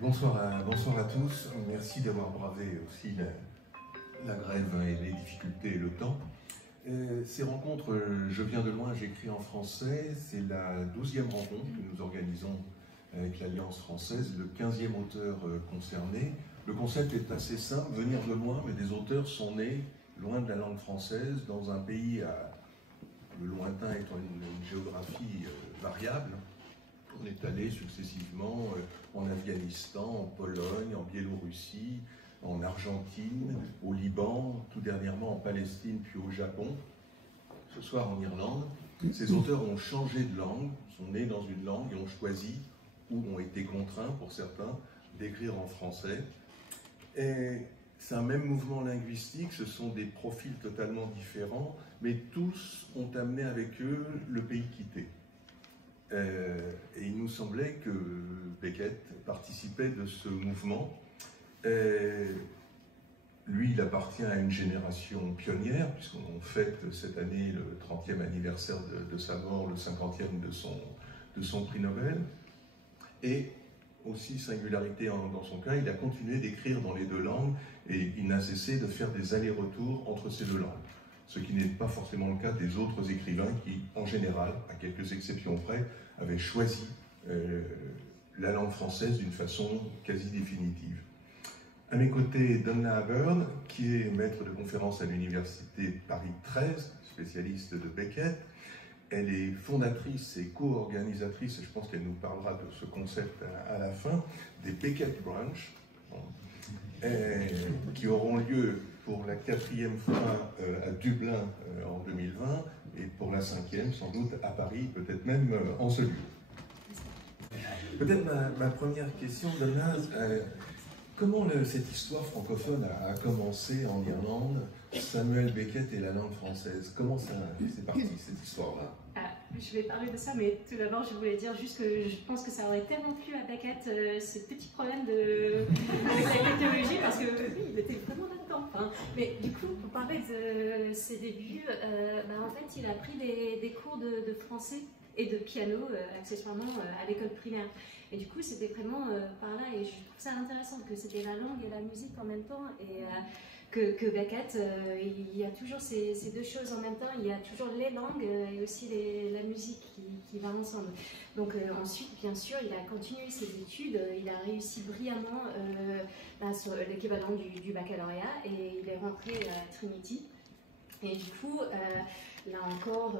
Bonsoir à tous. Merci d'avoir bravé aussi la grève et les difficultés et le temps. Ces rencontres, je viens de loin, j'écris en français. C'est la 12e rencontre que nous organisons avec l'Alliance française, le 15e auteur concerné. Le concept est assez simple, venir de loin, mais des auteurs sont nés loin de la langue française, dans un pays, le lointain étant une géographie variable. On est allé successivement en Afghanistan, en Pologne, en Biélorussie, en Argentine, au Liban, tout dernièrement en Palestine, puis au Japon, ce soir en Irlande. Ces auteurs ont changé de langue, sont nés dans une langue et ont choisi, ou ont été contraints pour certains, d'écrire en français. Et c'est un même mouvement linguistique, ce sont des profils totalement différents, mais tous ont amené avec eux le pays quitté. Et il nous semblait que Beckett participait de ce mouvement. Lui, il appartient à une génération pionnière, puisqu'on fête cette année le 30e anniversaire de sa mort, le 50e de son prix Nobel. Et aussi, singularité dans son cas, il a continué d'écrire dans les deux langues et il n'a cessé de faire des allers-retours entre ces deux langues. Ce qui n'est pas forcément le cas des autres écrivains qui, en général, à quelques exceptions près, avaient choisi la langue française d'une façon quasi définitive. À mes côtés, Donna Abern, qui est maître de conférence à l'université Paris 13, spécialiste de Beckett. Elle est fondatrice et co-organisatrice, et je pense qu'elle nous parlera de ce concept à la fin, des Beckett Brunch, qui auront lieu pour la 4e fois à Dublin en 2020 et pour la 5e sans doute à Paris, peut-être même en ce lieu. Peut-être ma première question, Donna, comment cette histoire francophone a commencé en Irlande, Samuel Beckett et la langue française? Comment c'est parti cette histoire-là? Je vais parler de ça, mais tout d'abord, je voulais dire juste que je pense que ça aurait tellement plu à Beckett ces petits problèmes avec la technologie, parce que lui, il était vraiment là-dedans. Hein. Mais du coup, pour parler de ses débuts, en fait, il a pris des cours de français et de piano, accessoirement, à l'école primaire. Et du coup, c'était vraiment par là, et je trouve ça intéressant que c'était la langue et la musique en même temps, et que Beckett, il y a toujours ces deux choses en même temps, il y a toujours les langues et aussi la musique qui va ensemble. Donc ensuite, bien sûr, il a continué ses études, il a réussi brillamment sur l'équivalent du baccalauréat, et il est rentré à Trinity. Et du coup, là encore,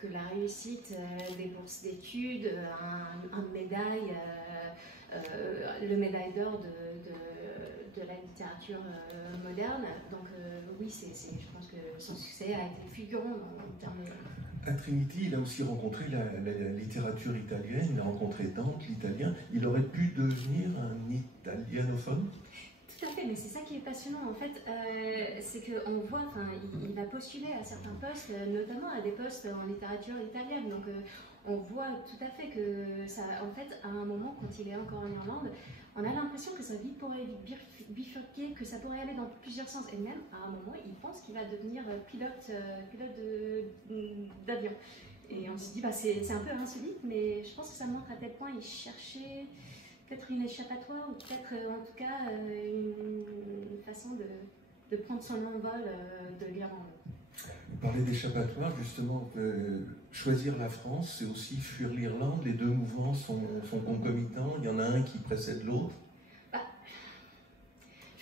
que la réussite, des bourses d'études, un médaille, le médaille d'or de la littérature moderne. Donc oui, je pense que son succès a été fulgurant en termes de... À Trinity, il a aussi rencontré la littérature italienne, il a rencontré Dante, l'italien. Il aurait pu devenir un italianophone? Tout à fait, mais c'est ça qui est passionnant en fait, c'est qu'on voit, il va postuler à certains postes, notamment à des postes en littérature italienne, donc on voit tout à fait que ça, en fait, à un moment, quand il est encore en Irlande, on a l'impression que sa vie pourrait bifurquer, que ça pourrait aller dans plusieurs sens, et même à un moment, il pense qu'il va devenir pilote d'avion. Et on se dit, c'est un peu insolite, mais je pense que ça montre à quel point il cherchait peut-être une échappatoire, ou peut-être en tout cas une façon de prendre son envol de l'Irlande. Vous parlez d'échappatoire, justement, choisir la France, c'est aussi fuir l'Irlande, les deux mouvements sont concomitants, il y en a un qui précède l'autre? Je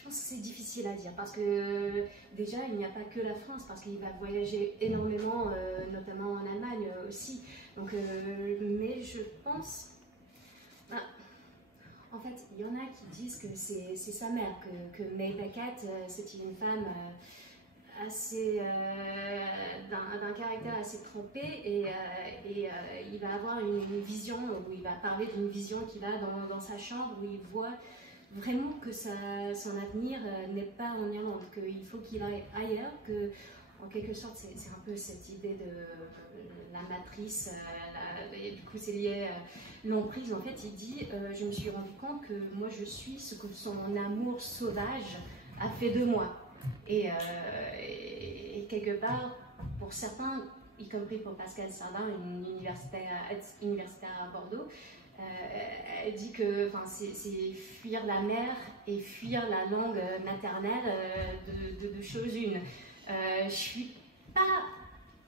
pense que c'est difficile à dire, parce que déjà, il n'y a pas que la France, parce qu'il va voyager énormément, notamment en Allemagne aussi, donc, mais je pense... En fait, il y en a qui disent que c'est sa mère, que May Beckett, c'était une femme assez d'un caractère assez trempé, et il va avoir une vision, où il va parler d'une vision qu'il a dans sa chambre, où il voit vraiment que son avenir n'est pas en Irlande, qu'il faut qu'il aille ailleurs, que en quelque sorte, c'est un peu cette idée de la matrice, et du coup c'est lié à l'emprise. En fait, il dit, je me suis rendu compte que moi je suis ce que son amour sauvage a fait de moi. Et quelque part, pour certains, y compris pour Pascal Sardin, une universitaire à Bordeaux, Elle dit que c'est fuir la mer et fuir la langue maternelle de choses une. Je suis pas...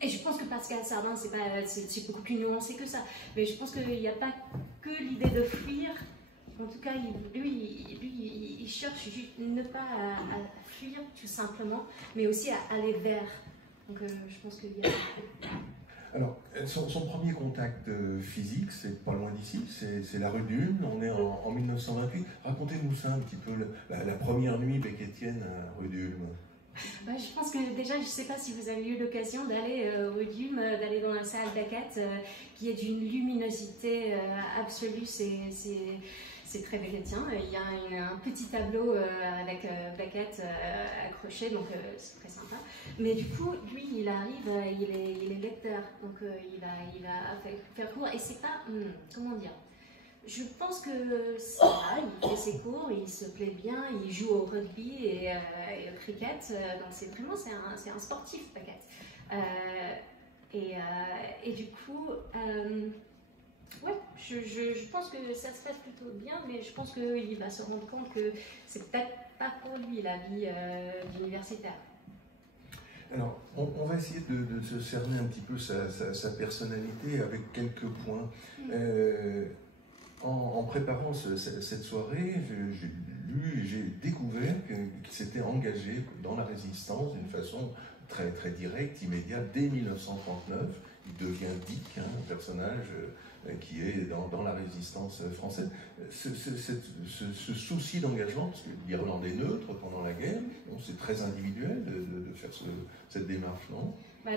Et je pense que Pascal Sardin, c'est beaucoup plus nuancé que ça. Mais je pense qu'il n'y a pas que l'idée de fuir. En tout cas, lui, il cherche juste ne pas à fuir tout simplement, mais aussi à aller vers. Donc je pense qu'il y a... Alors, son premier contact physique, c'est pas loin d'ici, c'est la rue d'Ulm, on est en 1928. Racontez-nous ça un petit peu, la première nuit beckettienne à rue d'Ulm. Je pense que déjà, je ne sais pas si vous avez eu l'occasion d'aller rue d'Ulm, d'aller dans la salle Beckett, qui est d'une luminosité absolue. C'est très beckettien. Il y a un petit tableau avec Beckett accroché, donc c'est très sympa. Mais du coup, lui, il arrive, il est lecteur, donc il va faire cours. Et c'est pas, comment dire, je pense que ça va, il fait ses cours, il se plaît bien, il joue au rugby et au cricket, donc c'est un sportif, Beckett. Et du coup, ouais, je pense que ça se passe plutôt bien, mais je pense qu'il va se rendre compte que c'est peut-être pas pour lui la vie d'universitaire. Alors, on va essayer de se cerner un petit peu sa personnalité avec quelques points. En préparant cette soirée, j'ai découvert qu'il s'était engagé dans la résistance d'une façon très, très directe, immédiate, dès 1939. Il devient Dick, un personnage qui est dans la résistance française. Ce souci d'engagement, parce que l'Irlande est neutre pendant la guerre, c'est très individuel de faire cette démarche, non ?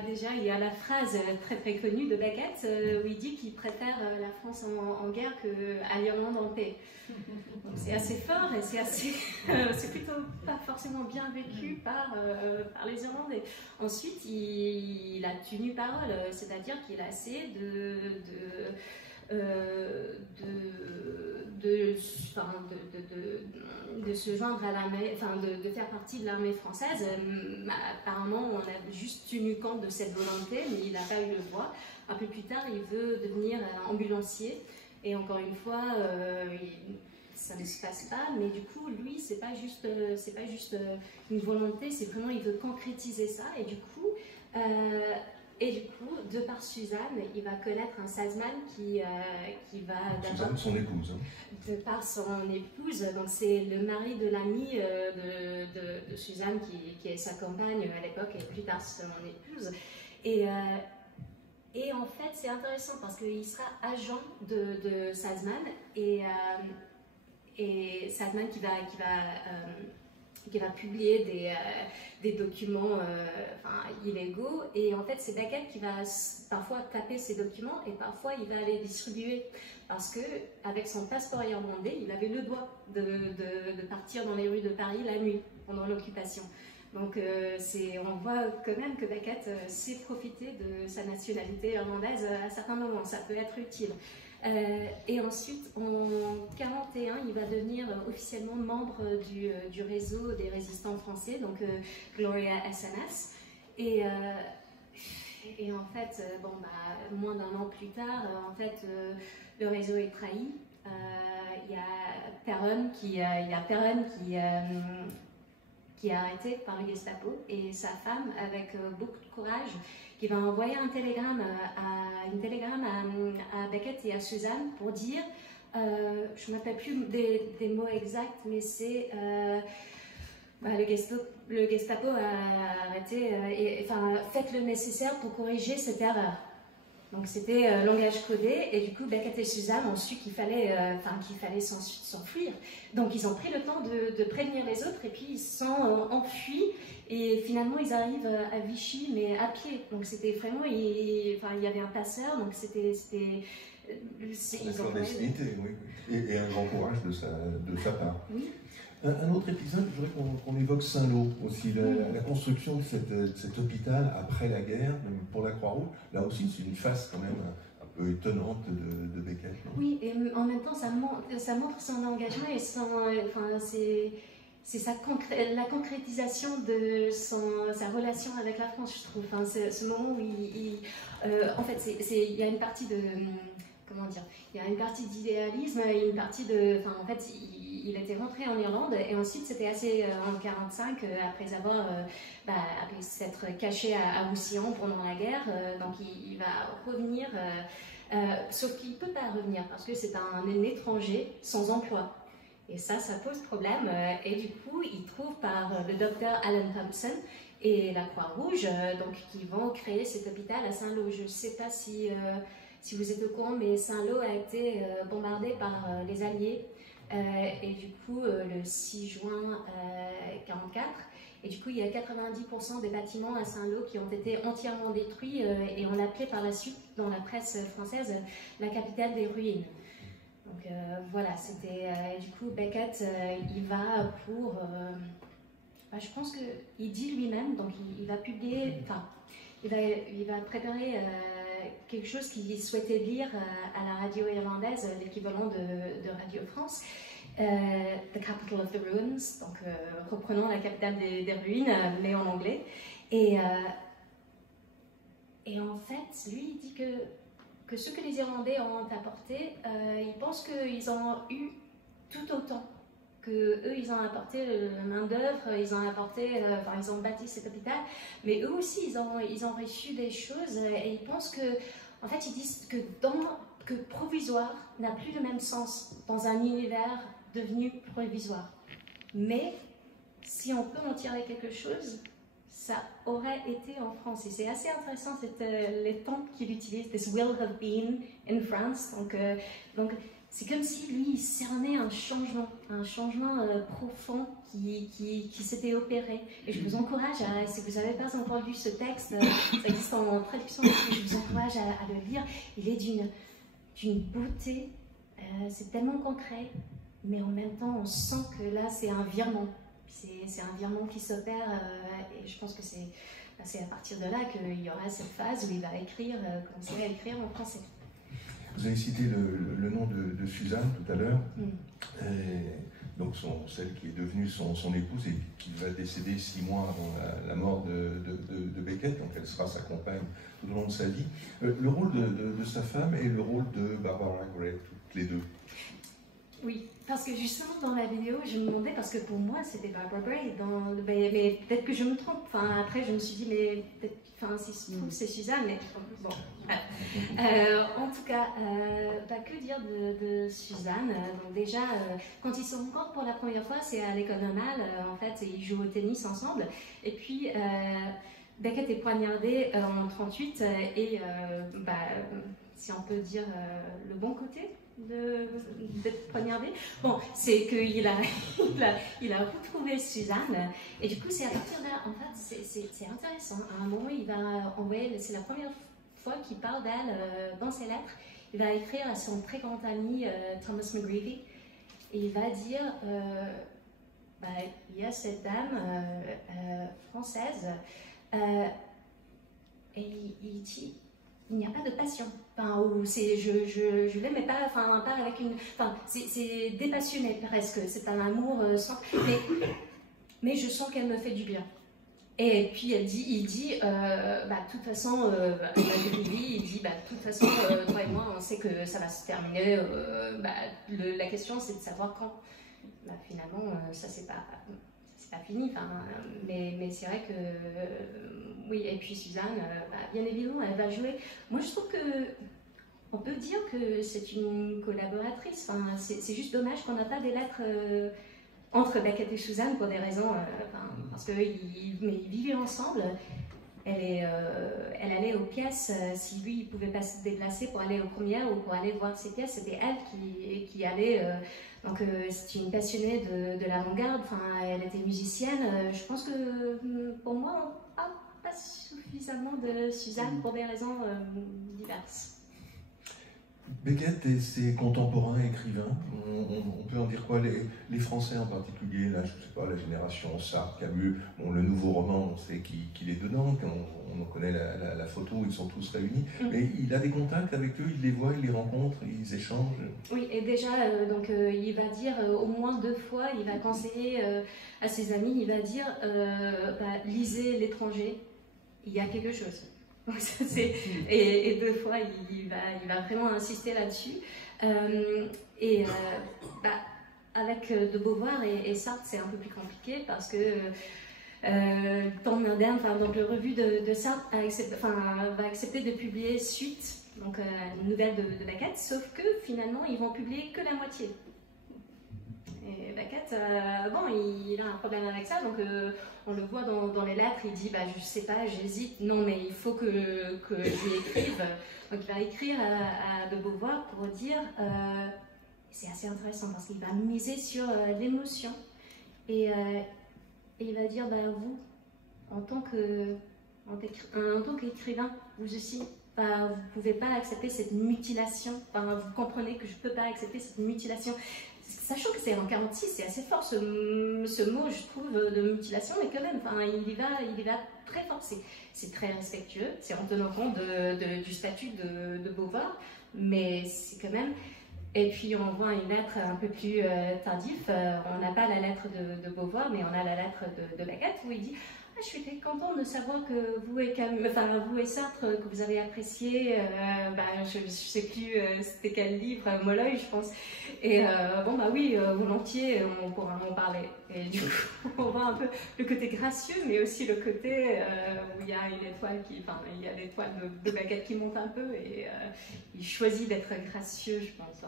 Déjà, il y a la phrase très très connue de Beckett où il dit qu'il préfère la France en guerre qu'à l'Irlande en paix. C'est assez fort et c'est plutôt pas forcément bien vécu par les Irlandais. Ensuite, il a tenu parole, c'est-à-dire qu'il a essayé de se joindre à l'armée, de faire partie de l'armée française. Apparemment, on a juste tenu compte de cette volonté, mais il n'a pas eu le droit. Un peu plus tard, il veut devenir ambulancier. Et encore une fois, ça ne se passe pas. Mais du coup, lui, c'est pas juste une volonté, c'est vraiment, il veut concrétiser ça. Et du coup, de par Suzanne, il va connaître un salesman qui va d'abord... Suzanne, son épouse. De par son épouse, donc c'est le mari de l'ami de Suzanne qui est sa compagne à l'époque et plus tard son épouse. Et en fait, c'est intéressant parce qu'il sera agent de Salzman et Salzman qui va publier des documents illégaux, et en fait c'est Beckett qui va parfois taper ces documents et parfois il va les distribuer parce que avec son passeport irlandais il avait le droit de partir dans les rues de Paris la nuit pendant l'occupation. Donc on voit quand même que Beckett sait profiter de sa nationalité irlandaise à certains moments, ça peut être utile. Et ensuite, en 1941, il va devenir officiellement membre du réseau des résistants français, donc Gloria SNS. Et en fait, moins d'un an plus tard, le réseau est trahi. Il y a Perron qui est arrêté par le Gestapo, et sa femme, avec beaucoup de courage, qui va envoyer un télégramme à Beckett et à Suzanne pour dire, je ne me rappelle plus des mots exacts, mais c'est le Gestapo a arrêté, faites le nécessaire pour corriger cette erreur. Donc c'était langage codé, et du coup Beckett et Suzanne ont su qu'il fallait s'enfuir. Donc ils ont pris le temps de prévenir les autres, et puis ils se sont enfuis, et finalement ils arrivent à Vichy, mais à pied. Donc c'était vraiment, il y avait un passeur, donc c'était la clandestinité, oui. Et un grand courage de sa part. Oui. Un autre épisode, je voudrais qu'on évoque Saint-Lô aussi, la construction de cet hôpital après la guerre, même pour la Croix-Rouge. Là aussi, c'est une face quand même un peu étonnante de Beckett. Non ? Oui, et en même temps, ça montre son engagement et c'est la concrétisation de sa relation avec la France, je trouve. Ce moment où en fait, il y a une partie comment dire, il y a une partie d'idéalisme et une partie de, enfin en fait il était rentré en Irlande et ensuite c'était assez en 45 après avoir après s'être caché à Roussillon pendant la guerre, donc il va revenir, sauf qu'il ne peut pas revenir parce que c'est un étranger sans emploi. Et ça pose problème. Et du coup, il trouve par le docteur Alan Thompson et la Croix-Rouge, donc qui vont créer cet hôpital à Saint-Lô. Je ne sais pas si vous êtes au courant, mais Saint-Lô a été bombardé par les Alliés. Et du coup, le 6 juin 1944. Et du coup, il y a 90% des bâtiments à Saint-Lô qui ont été entièrement détruits et on l'appelait par la suite, dans la presse française, la capitale des ruines. Donc voilà, c'était du coup Beckett, il va pour, je pense qu'il dit lui-même, donc il va publier, enfin, il va préparer quelque chose qu'il souhaitait lire à la radio irlandaise, l'équivalent de Radio France, The Capital of the Ruins, donc reprenant la capitale des ruines, mais en anglais. Et en fait, lui, il dit que ce que les Irlandais ont apporté, ils pensent qu'ils ont eu tout autant que eux, ils ont apporté la main d'œuvre, ils ont apporté, ils ont bâti cet hôpital, mais eux aussi, ils ont reçu des choses et ils pensent que, en fait, ils disent que provisoire n'a plus le même sens dans un univers devenu provisoire. Mais si on peut en tirer quelque chose, ça aurait été en France. Et c'est assez intéressant les temps qu'il utilise, this will have been in France. Donc c'est comme si lui, il cernait un changement profond qui s'était opéré. Et je vous encourage, si vous n'avez pas encore lu ce texte, ça existe en traduction, je vous encourage à le lire. Il est d'une beauté, c'est tellement concret, mais en même temps, on sent que là, c'est un virement. C'est un virement qui s'opère et je pense que c'est à partir de là qu'il y aura cette phase où il va commencer à écrire en français. Vous avez cité le nom de Suzanne tout à l'heure, donc celle qui est devenue son épouse et qui va décéder 6 mois avant la mort de Beckett, donc elle sera sa compagne tout au long de sa vie. Le rôle de sa femme et le rôle de Barbara Gray, toutes les deux. Oui, parce que justement dans la vidéo, je me demandais, parce que pour moi c'était Barbara Gray, mais peut-être que je me trompe, après je me suis dit, mais si se trouve c'est Suzanne, mais bon. En tout cas, que dire de Suzanne. Donc déjà, quand ils se rencontrent pour la première fois, c'est à l'école normale, en fait, ils jouent au tennis ensemble, et puis Beckett est poignardé en 1938, et si on peut dire le bon côté d'être poignardé. Bon, c'est qu'il a, il a retrouvé Suzanne, et du coup, c'est à partir de là, en fait, c'est intéressant. À un moment, il va envoyer, c'est la première fois qu'il parle d'elle dans ses lettres, il va écrire à son très grand ami Thomas McGreevy, et il va dire il y a cette dame française, et il dit il n'y a pas de passion. Je l'aimais pas, pas avec une. C'est dépassionné presque. C'est un amour sans. Mais je sens qu'elle me fait du bien. Et puis il dit, de toute façon, il dit, de toute façon, toi et moi, on sait que ça va se terminer. La question, c'est de savoir quand. Finalement, ça c'est pas fini, mais c'est vrai que oui. Et puis Suzanne, bien évidemment, elle va jouer. Moi, je trouve que on peut dire que c'est une collaboratrice. C'est juste dommage qu'on n'a pas des lettres entre Beckett et Suzanne pour des raisons, parce qu'ils vivaient ensemble. Elle allait aux pièces, si lui il pouvait pas se déplacer pour aller aux premières ou pour aller voir ses pièces, c'était elle qui allait. Donc c'est une passionnée de l'avant-garde, elle était musicienne. Je pense que pour moi, on parle pas suffisamment de Suzanne pour des raisons diverses. Beckett et ses contemporains écrivains, on peut en dire quoi, les Français en particulier, là, je ne sais pas, la génération Sartre, Camus, le nouveau roman, on sait qu'il est dedans, on connaît la photo, ils sont tous réunis, mais il a des contacts avec eux, il les voit, il les rencontre, ils échangent. Oui, et déjà, il va dire au moins 2 fois, il va conseiller à ses amis, il va dire lisez L'étranger, il y a quelque chose. Donc et 2 fois, il va vraiment insister là-dessus. Avec de Beauvoir et Sartre, c'est un peu plus compliqué parce que Temps moderne, donc le revue de Sartre va accepter de publier Suite, donc une nouvelle de Beckett, sauf que finalement ils vont publier que la moitié. Et Beckett, il a un problème avec ça, donc on le voit dans les lettres, il dit je sais pas, j'hésite, non mais il faut que je lui écrive. Donc il va écrire à de Beauvoir pour dire, c'est assez intéressant parce qu'il va miser sur l'émotion et il va dire, vous, en tant qu'écrivain, vous aussi, vous ne pouvez pas accepter cette mutilation, vous comprenez que je ne peux pas accepter cette mutilation. Sachant que c'est en 46, c'est assez fort ce mot, je trouve, de mutilation, mais quand même, il y va très fort. C'est très respectueux, c'est en tenant compte du statut de Beauvoir, mais c'est quand même... Et puis on voit une lettre un peu plus tardive, on n'a pas la lettre de Beauvoir, mais on a la lettre de Beckett où il dit « Je suis très content de savoir que vous et Sartre, que vous avez apprécié, je ne sais plus c'était quel livre, Molloy je pense. Et oui, volontiers, on pourra en parler. » Et du coup, on voit un peu le côté gracieux, mais aussi le côté où il y a une étoile il y a l'étoile de Beckett qui monte un peu et il choisit d'être gracieux, je pense.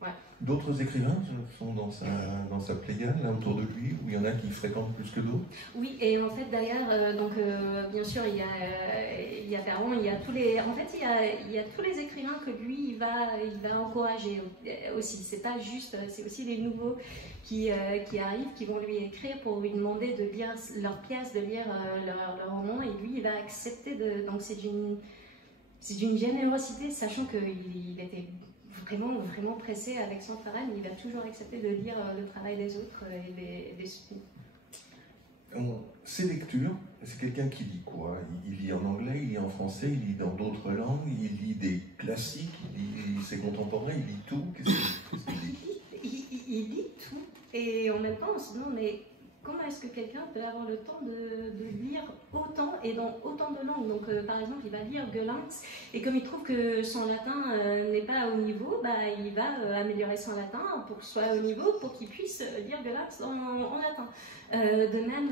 Ouais. D'autres écrivains sont dans sa pléiade, là, autour de lui, où il y en a qui fréquentent plus que d'autres? Oui, et en fait, d'ailleurs, bien sûr, il y a Perron, il y a tous les écrivains que lui, il va encourager aussi. C'est pas juste, c'est aussi les nouveaux qui arrivent, qui vont lui écrire pour lui demander de lire leurs pièces, de lire leur roman, et lui, il va accepter donc c'est d'une générosité, sachant qu'il était vraiment pressé avec son travail, mais il va toujours accepter de lire le travail des autres et des soutenir. Ses lectures, c'est quelqu'un qui lit quoi? Il lit en anglais, il lit en français, il lit dans d'autres langues, il lit des classiques, il lit ses contemporains, il lit tout. Qu'est-ce qu'il lit? Il lit tout, et en même temps on se demande, mais comment est-ce que quelqu'un peut avoir le temps de lire autant et dans autant de langues? Donc par exemple, il va lire Gollancz, et comme il trouve que son latin n'est pas au niveau, il va améliorer son latin pour qu'il soit au niveau, pour qu'il puisse lire Gollancz en latin. De même,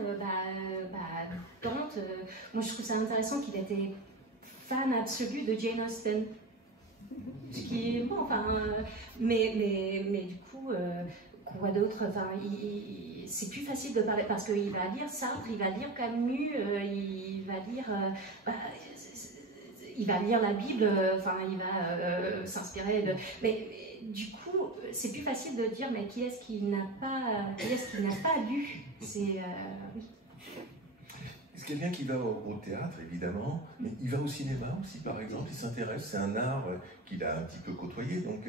Kant, moi je trouve ça intéressant qu'il était fan absolu de Jane Austen. Ce qui est bon, mais du coup, quoi d'autre? C'est plus facile de parler parce qu'il va lire Sartre, il va lire Camus, il va lire la Bible, il va s'inspirer de. Mais du coup, c'est plus facile de dire, mais qui est-ce qui n'a pas lu? C'est oui. C'est quelqu'un qui va au théâtre, évidemment, mais il va au cinéma aussi, par exemple, il s'intéresse, c'est un art qu'il a un petit peu côtoyé, donc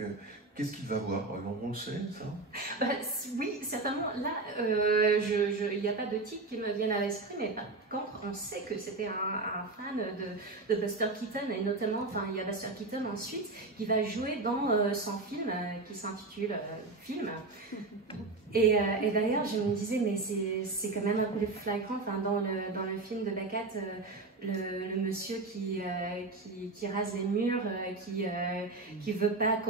qu'est-ce qu'il va voir? On le sait, ça? Oui, certainement. Là, il n'y a pas de titres qui me viennent à l'esprit, mais par contre, on sait que c'était un fan de Buster Keaton, et notamment, il y a Buster Keaton ensuite, qui va jouer dans son film, qui s'intitule Film. Et d'ailleurs, je me disais, mais c'est quand même un coup de flagrant, dans le film de Beckett, le monsieur qui rase les murs, qui veut pas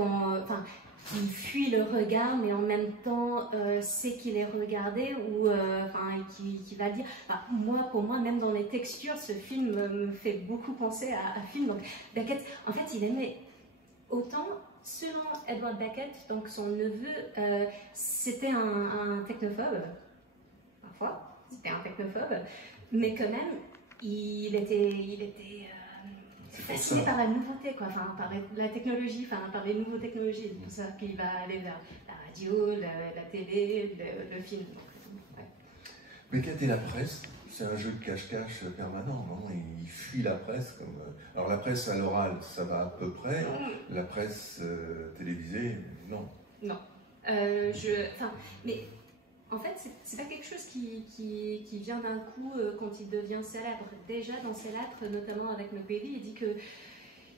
qui fuit le regard, mais en même temps sait qu'il est regardé, ou qui va dire, pour moi, même dans les textures, ce film me fait beaucoup penser à film. Donc Beckett, en fait, il aimait autant. Selon Edward Beckett, donc son neveu, c'était un technophobe, parfois, c'était un technophobe, mais quand même, il était fasciné par la nouveauté, par la technologie, par les nouvelles technologies, tout ça, puis il va aller vers la radio, la télé, le film. Ouais. Beckett et la presse, c'est un jeu de cache-cache permanent, non? Il fuit la presse comme... Alors la presse à l'oral, ça va à peu près. La presse télévisée, non. Non. Mais en fait, c'est pas quelque chose qui vient d'un coup quand il devient célèbre. Déjà dans ses lettres, notamment avec McGrady, il dit que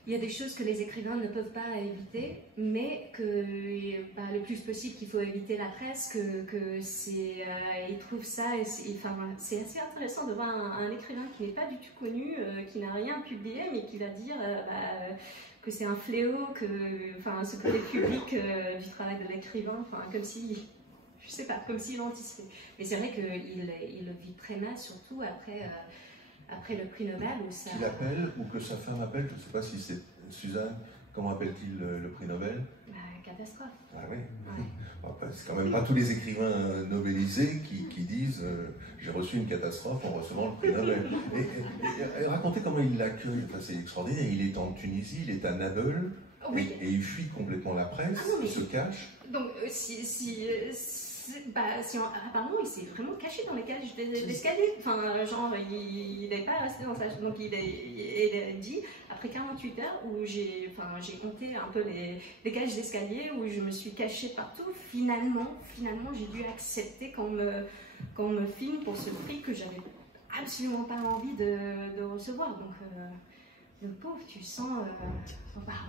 il y a des choses que les écrivains ne peuvent pas éviter, mais que le plus possible qu'il faut éviter la presse, que c'est, ils trouvent ça, c'est assez intéressant de voir un écrivain qui n'est pas du tout connu, qui n'a rien publié, mais qui va dire que c'est un fléau, que, ce côté public du travail de l'écrivain, comme si, je sais pas, comme s'il anticipait. Mais c'est vrai qu'il le vit très mal, surtout après le prix Nobel. Qu'il appelle ou que sa femme appelle, je ne sais pas si c'est Suzanne, comment appelle-t-il le prix Nobel? Catastrophe. Ah oui. Ouais. C'est quand même pas tous les écrivains nobelisés qui disent j'ai reçu une catastrophe en recevant le prix Nobel. Et racontez comment il l'accueille, c'est extraordinaire. Il est en Tunisie, il est à Nabeul, oui. et il fuit complètement la presse, il se cache. Donc apparemment, il s'est vraiment caché dans les cages d'escalier. Genre, il n'est pas resté dans sa... Donc, il a dit, après 48 heures, où j'ai compté un peu les cages d'escalier, où je me suis cachée partout, finalement j'ai dû accepter qu'on me filme pour ce prix que j'avais absolument pas envie de recevoir. Donc, le pauvre,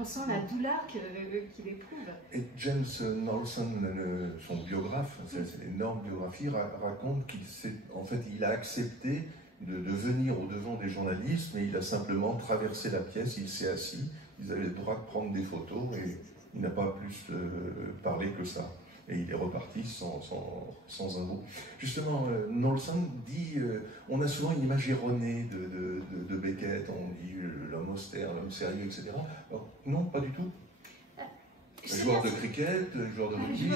on sent la douleur qu'il éprouve. Et James Knowlson, son biographe, c'est une énorme biographie, raconte qu'il a accepté de venir au devant des journalistes, mais il a simplement traversé la pièce, il s'est assis, ils avaient le droit de prendre des photos et il n'a pas plus parlé que ça. Et il est reparti sans un mot. Justement, Knowlson dit, on a souvent une image erronée de Beckett, on dit l'homme austère, l'homme sérieux, etc. Alors, non, pas du tout. Joueur de cricket, joueur de rugby,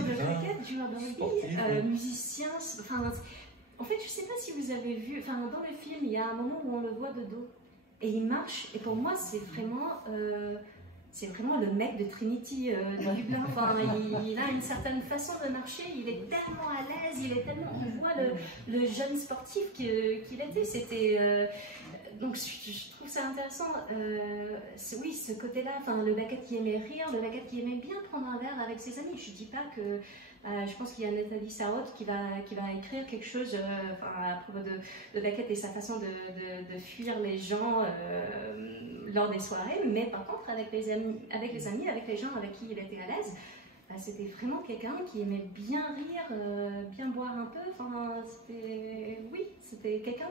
musicien, en fait, je ne sais pas si vous avez vu, dans le film, il y a un moment où on le voit de dos, et il marche, et pour moi, c'est vraiment le mec de Trinity de Dublin. Il a une certaine façon de marcher, il est tellement à l'aise, on voit le jeune sportif qu'il était. Donc je trouve ça intéressant. Oui, ce côté-là, le Beckett qui aimait rire, le Beckett qui aimait bien prendre un verre avec ses amis. Je ne dis pas que... je pense qu'il y a Nathalie Sarraute qui va écrire quelque chose à propos de Beckett et sa façon de fuir les gens lors des soirées, mais par contre avec les amis, avec les gens avec qui il était à l'aise, c'était vraiment quelqu'un qui aimait bien rire, bien boire un peu. C'était quelqu'un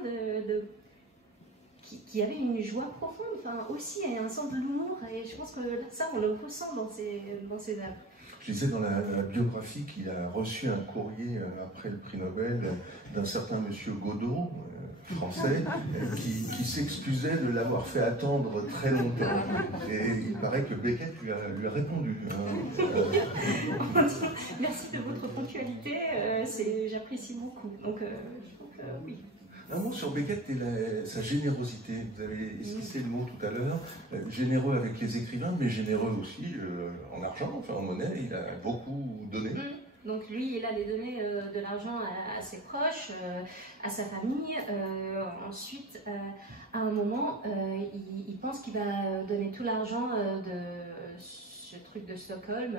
qui avait une joie profonde, aussi et un sens de l'humour, et je pense que ça on le ressent dans ses œuvres. Je disais dans la biographie qu'il a reçu un courrier après le prix Nobel d'un certain monsieur Godot, français, qui s'excusait de l'avoir fait attendre très longtemps. Et il paraît que Beckett lui a répondu. Merci de votre ponctualité, j'apprécie beaucoup. Donc, oui. Un mot sur Beckett et sa générosité. Vous avez esquissé le mot tout à l'heure. Généreux avec les écrivains, mais généreux aussi en argent, en monnaie. Il a beaucoup donné. Donc lui, il allait donner de l'argent à ses proches, à sa famille. Ensuite, à un moment, il pense qu'il va donner tout l'argent de ce truc de Stockholm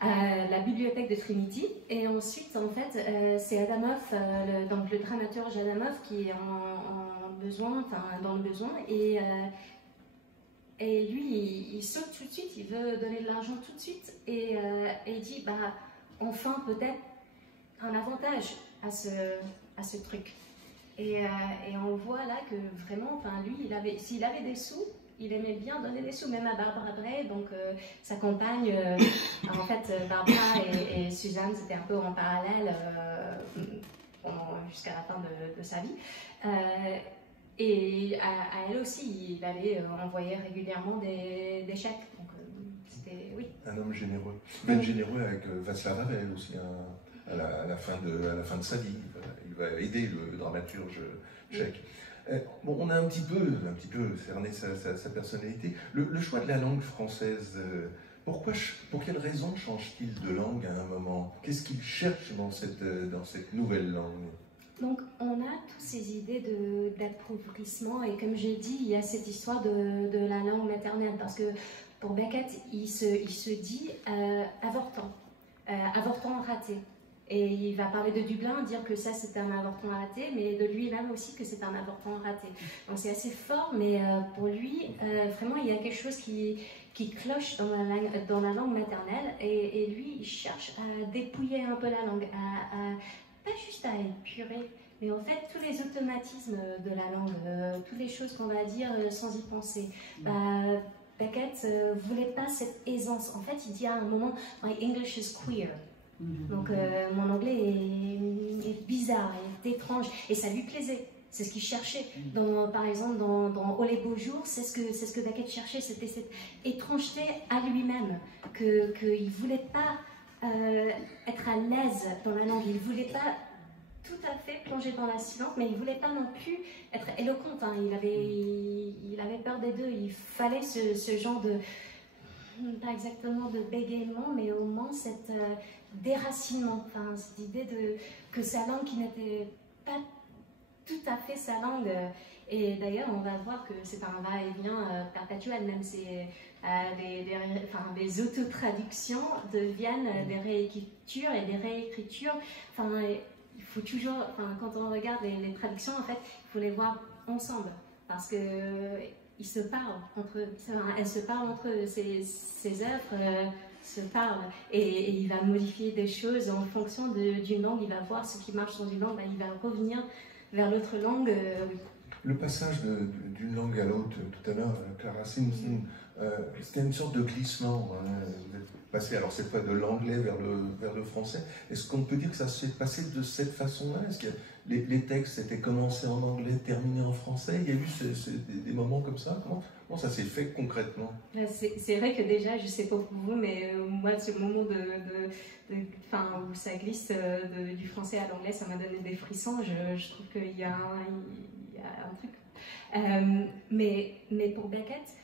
à la bibliothèque de Trinity. Et ensuite, en fait, c'est Adamov, donc le dramaturge Adamov, qui est dans le besoin. Et lui, il saute tout de suite, il veut donner de l'argent tout de suite. Et il dit, enfin, peut-être un avantage à ce truc. Et on voit là que vraiment, lui, s'il avait des sous, il aimait bien donner des sous, même à Barbara Bray, donc sa compagne. En fait, Barbara et Suzanne, c'était un peu en parallèle jusqu'à la fin de sa vie. Et à elle aussi, il allait envoyer régulièrement des chèques. Donc, c'était, oui. Un homme généreux. Il va être généreux avec Václav Havel aussi, à la fin de sa vie. Il va aider le dramaturge tchèque. Bon, on a un petit peu cerné sa personnalité. Le choix de la langue française, pour quelle raison change-t-il de langue à un moment? Qu'est-ce qu'il cherche dans cette nouvelle langue? Donc, on a toutes ces idées d'appauvrissement, et comme j'ai dit, il y a cette histoire de la langue maternelle, parce que pour Beckett, il se dit avortant raté. Et il va parler de Dublin, dire que ça c'est un avortement raté, mais de lui-même aussi que c'est un avortement raté. Donc c'est assez fort, mais pour lui, vraiment il y a quelque chose qui cloche dans la langue maternelle, et lui il cherche à dépouiller un peu la langue, pas juste à épurer, mais en fait tous les automatismes de la langue, toutes les choses qu'on va dire sans y penser. Beckett voulait pas cette aisance. En fait, il dit à un moment, my English is queer. Donc mon anglais est bizarre, est étrange, et ça lui plaisait. C'est ce qu'il cherchait. Par exemple, dans Oh les beaux jours, c'est ce que Beckett cherchait, c'était cette étrangeté à lui-même, qu'il ne voulait pas être à l'aise dans la langue, il ne voulait pas tout à fait plonger dans la silence, mais il ne voulait pas non plus être éloquent. Hein. Il avait peur des deux, il fallait ce genre de, pas exactement de bégaiement, mais au moins cette déracinement, enfin, cette idée que sa langue qui n'était pas tout à fait sa langue. Et d'ailleurs, on va voir que c'est un va-et-vient perpétuel, même les autotraductions deviennent des réécritures et des réécritures. Enfin, il faut toujours, quand on regarde les traductions, en fait, il faut les voir ensemble, parce que ils se parlent entre eux, elles se parlent entre eux, ces œuvres se parlent, et il va modifier des choses en fonction d'une langue, il va voir ce qui marche dans une langue, il va revenir vers l'autre langue. Le passage d'une langue à l'autre, tout à l'heure, Clara Simpson, c'était une sorte de glissement. Hein. Vous êtes passé, alors cette fois de l'anglais vers le français. Est-ce qu'on peut dire que ça s'est passé de cette façon-là? Est-ce que les textes étaient commencés en anglais, terminés en français? Il y a eu des moments comme ça? Comment ça s'est fait concrètement? C'est vrai que déjà, je ne sais pas pour vous, mais moi, ce moment où ça glisse du français à l'anglais, ça m'a donné des frissons. Je trouve qu'il y a un truc. Mais pour Beckett,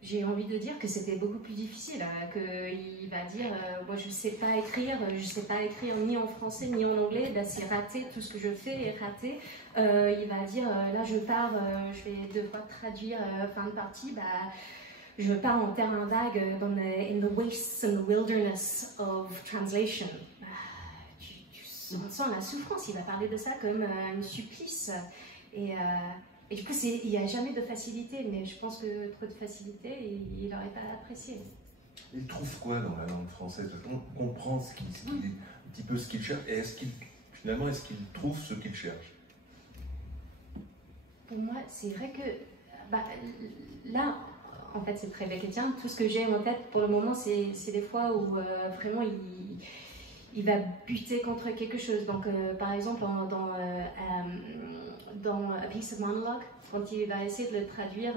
j'ai envie de dire que c'était beaucoup plus difficile, qu'il va dire moi je ne sais pas écrire ni en français ni en anglais, c'est raté, tout ce que je fais est raté. Il va dire là je pars, je vais devoir traduire fin de partie, je pars en terrain vague in the wastes and the wilderness of translation. Tu sens la souffrance, il va parler de ça comme un supplice. Et du coup, il n'y a jamais de facilité, mais je pense que trop de facilité, il n'aurait pas apprécié. Il trouve quoi dans la langue française? On comprend un petit peu ce qu'il cherche, et est-ce qu'il trouve ce qu'il cherche? Pour moi, c'est vrai que là, en fait, c'est très beckettien. Tout ce que j'ai en tête pour le moment, c'est des fois où vraiment il va buter contre quelque chose. Donc, par exemple, dans A Piece of Monologue, quand il va essayer de le traduire,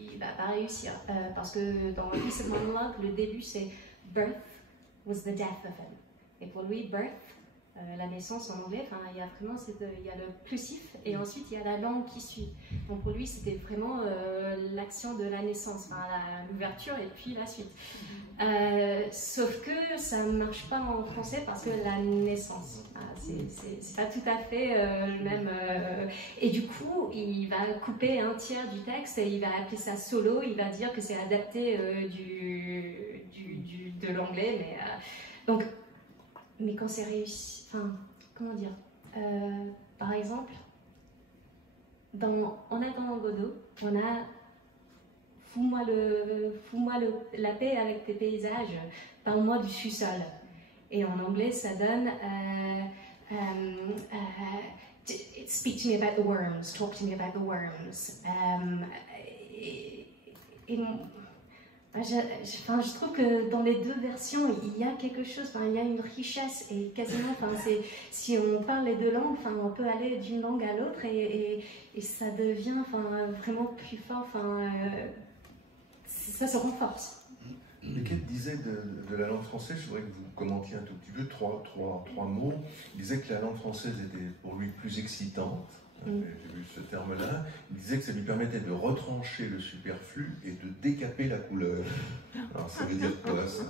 il va pas réussir. Parce que dans A Piece of Monologue, le début c'est Birth was the death of him. Et pour lui, birth, la naissance en anglais, il y a vraiment il y a le plusif et ensuite il y a la langue qui suit. Donc pour lui, c'était vraiment l'action de la naissance, l'ouverture et puis la suite. Sauf que ça ne marche pas en français parce que la naissance, c'est pas tout à fait le même. Et du coup, il va couper un tiers du texte et il va appeler ça solo. Il va dire que c'est adapté de l'anglais, mais quand c'est réussi, comment dire, par exemple, En attendant Godot, on a fous-moi la paix avec tes paysages, parle-moi du sous-sol. Et en anglais, ça donne speak to me about the worms, talk to me about the worms. Je trouve que dans les deux versions, il y a quelque chose, il y a une richesse et quasiment, si on parle les deux langues, on peut aller d'une langue à l'autre et ça devient vraiment plus fort, ça se renforce. Beckett disait de la langue française, je voudrais que vous commentiez un tout petit peu, trois mots. Il disait que la langue française était pour lui plus excitante. J'ai vu ce terme-là. Il disait que ça lui permettait de retrancher le superflu et de décaper la couleur. Alors ça veut dire quoi ça?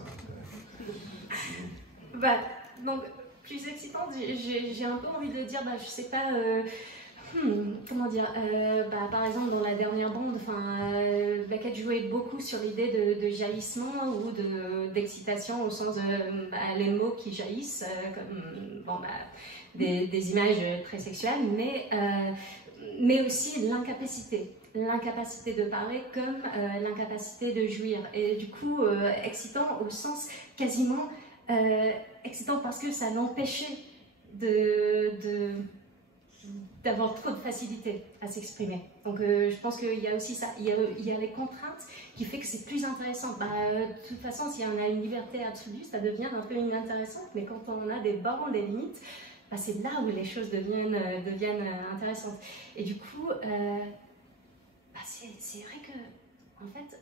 Donc, plus excitante, j'ai un peu envie de dire, je sais pas, comment dire, par exemple dans la dernière bande, Beckett fait joué beaucoup sur l'idée de jaillissement ou d'excitation au sens de les mots qui jaillissent, comme bon, des images très sexuelles, mais aussi l'incapacité de parler comme l'incapacité de jouir. Et du coup, excitant au sens quasiment excitant parce que ça l'empêchait d'avoir trop de facilité à s'exprimer. Donc je pense qu'il y a aussi ça, il y a les contraintes qui fait que c'est plus intéressant. De toute façon, si on a une liberté absolue, ça devient un peu inintéressant, mais quand on a des bornes, des limites, c'est là où les choses deviennent intéressantes. Et du coup, c'est vrai que, en fait,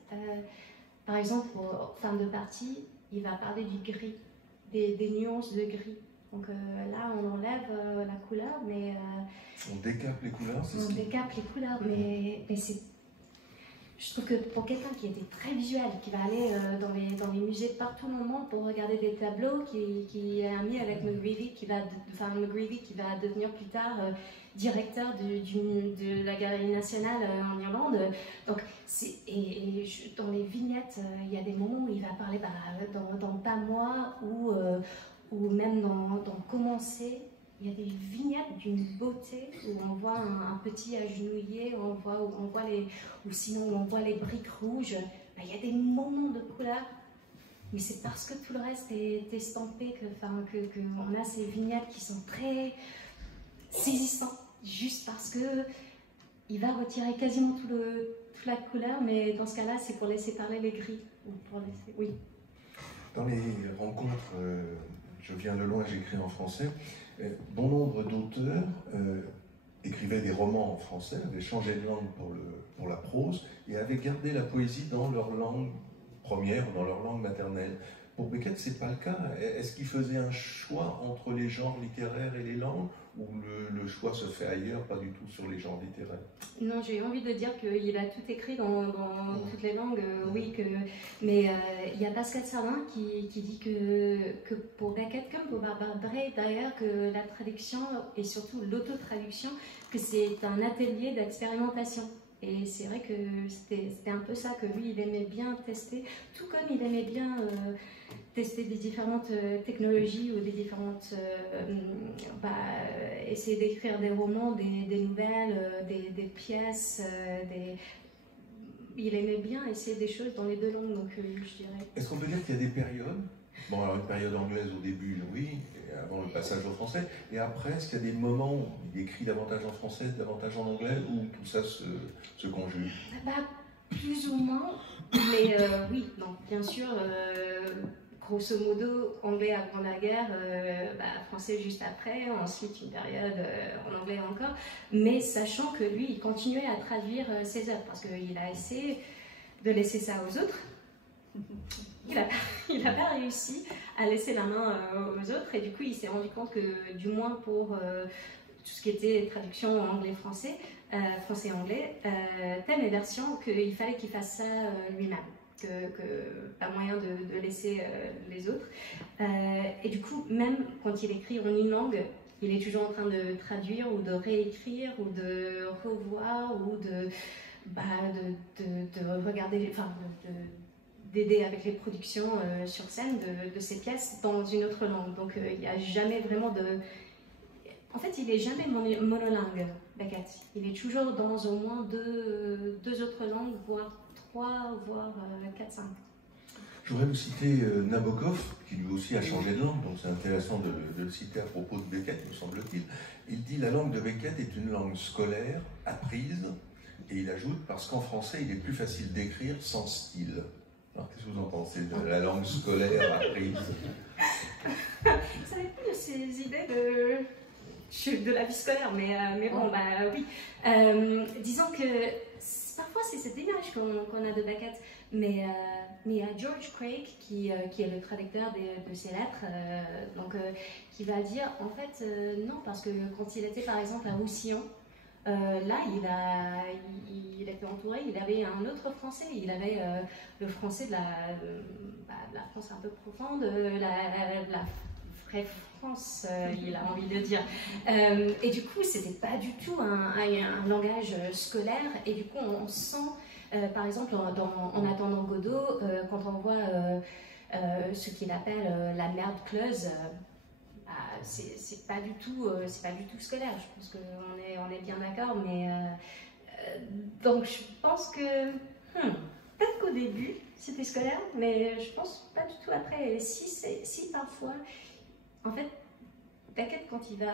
par exemple, pour Femme de partie, il va parler du gris, des nuances de gris. Donc là, on enlève la couleur, mais... on décape les couleurs, c'est On décape les couleurs, mais c'est... Je trouve que pour quelqu'un qui était très visuel, qui va aller dans les musées partout au monde pour regarder des tableaux, qui est ami avec McGreevy, qui va devenir plus tard directeur de la Galerie nationale en Irlande. Donc, dans les vignettes, il y a des moments où il va parler dans Pas moi ou même dans Commencer. Il y a des vignettes d'une beauté où on voit un petit agenouillé, ou sinon on voit les briques rouges. Il y a des moments de couleur, mais c'est parce que tout le reste est estampé qu'on a ces vignettes qui sont très saisissantes, juste parce que il va retirer quasiment toute la couleur, mais dans ce cas-là, c'est pour laisser parler les gris. Oui. Dans les rencontres, je viens de loin, j'écris en français. Bon nombre d'auteurs écrivaient des romans en français, avaient changé de langue pour la prose et avaient gardé la poésie dans leur langue première ou dans leur langue maternelle. Pour Beckett, c'est pas le cas. Est-ce qu'il faisait un choix entre les genres littéraires et les langues, ou le choix se fait ailleurs, pas du tout sur les genres littéraires? Non, j'ai envie de dire qu'il a tout écrit dans toutes les langues, oui, mais il y a Pascal Sardin qui dit que pour Beckett, comme pour Barbara Bray d'ailleurs, que la traduction, et surtout l'autotraduction, que c'est un atelier d'expérimentation. Et c'est vrai que c'était un peu ça, que lui, il aimait bien tester, tout comme il aimait bien tester des différentes technologies ou des différentes... essayer d'écrire des romans, des nouvelles, des pièces, il aimait bien essayer des choses dans les deux langues, donc je dirais... Est-ce qu'on peut dire qu'il y a des périodes? Bon, alors une période anglaise au début, oui, avant le passage au français, et après, est-ce qu'il y a des moments où il écrit davantage en français, davantage en anglais, où tout ça se conjugue? Plus ou moins, mais oui, non, bien sûr, grosso modo, anglais avant la guerre, français juste après, ensuite une période en anglais encore, mais sachant que lui, il continuait à traduire ses œuvres, parce qu'il a essayé de laisser ça aux autres. Il n'a pas réussi à laisser la main aux autres, et du coup il s'est rendu compte que, du moins pour tout ce qui était traduction anglais-français, français-anglais, thème et version, qu'il fallait qu'il fasse ça lui-même, pas moyen de laisser les autres. Et du coup, même quand il écrit en une langue, il est toujours en train de traduire ou de réécrire ou de revoir ou de regarder, enfin d'aider avec les productions sur scène de ces pièces dans une autre langue. Donc il n'y a jamais vraiment de... En fait, il n'est jamais monolingue, Beckett. Il est toujours dans au moins deux autres langues, voire 3, voire 4, 5. Je voudrais vous citer Nabokov, qui lui aussi a changé de langue, donc c'est intéressant de le citer à propos de Beckett, me semble-t-il. Il dit « La langue de Beckett est une langue scolaire, apprise », et il ajoute « Parce qu'en français, il est plus facile d'écrire sans style ». Alors, qu'est-ce que vous en pensez de la langue scolaire apprise? Ça dépend de ces idées de la vie scolaire, mais bon, oui. Disons que parfois c'est cette image qu'on a de Beckett, mais il y a George Craig qui est le traducteur de ses lettres, qui va dire en fait non, parce que quand il était par exemple à Roussillon, là, il était entouré, il avait un autre français, il avait le français de la France un peu profonde, la vraie France, il a envie de dire. Et du coup, c'était pas du tout un langage scolaire, et du coup, on sent Par exemple, en attendant Godot, quand on voit ce qu'il appelle la merde close, c'est pas du tout scolaire. Je pense qu'on est bien d'accord, mais donc je pense que peut-être qu'au début c'était scolaire, mais je pense pas du tout après. Et si parfois, en fait, Beckett, quand il va,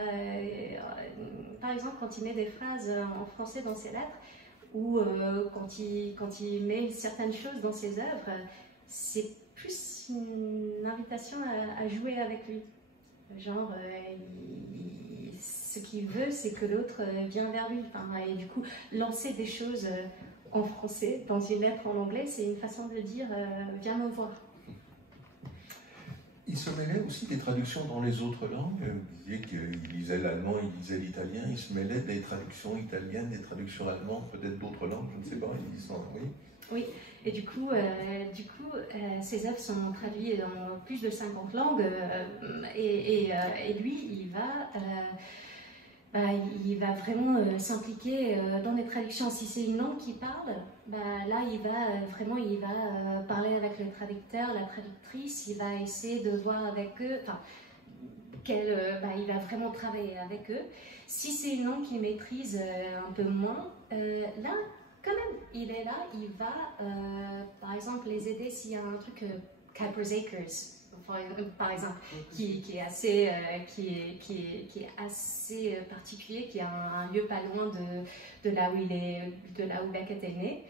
par exemple, quand il met des phrases en français dans ses lettres, ou quand il met certaines choses dans ses œuvres, c'est plus une invitation à jouer avec lui. Genre, ce qu'il veut, c'est que l'autre vienne vers lui. Enfin, et du coup, lancer des choses en français dans une lettre en anglais, c'est une façon de dire viens me voir. Il se mêlait aussi des traductions dans les autres langues. Vous disiez qu'il lisait l'allemand, il lisait l'italien. Il se mêlait des traductions italiennes, des traductions allemandes, peut-être d'autres langues, je ne sais pas. Il dit ça, oui. Oui, et du coup ses œuvres sont traduites dans plus de 50 langues. Et lui, il va vraiment s'impliquer dans les traductions. Si c'est une langue qu'il parle, là il va parler avec le traducteur, la traductrice, il va essayer de voir avec eux, il va vraiment travailler avec eux. Si c'est une langue qu'il maîtrise un peu moins, là quand même il est là, il va par exemple les aider s'il y a un truc Capers Acres, par exemple, qui est assez particulier, qui est un lieu pas loin de là où Beckett est né.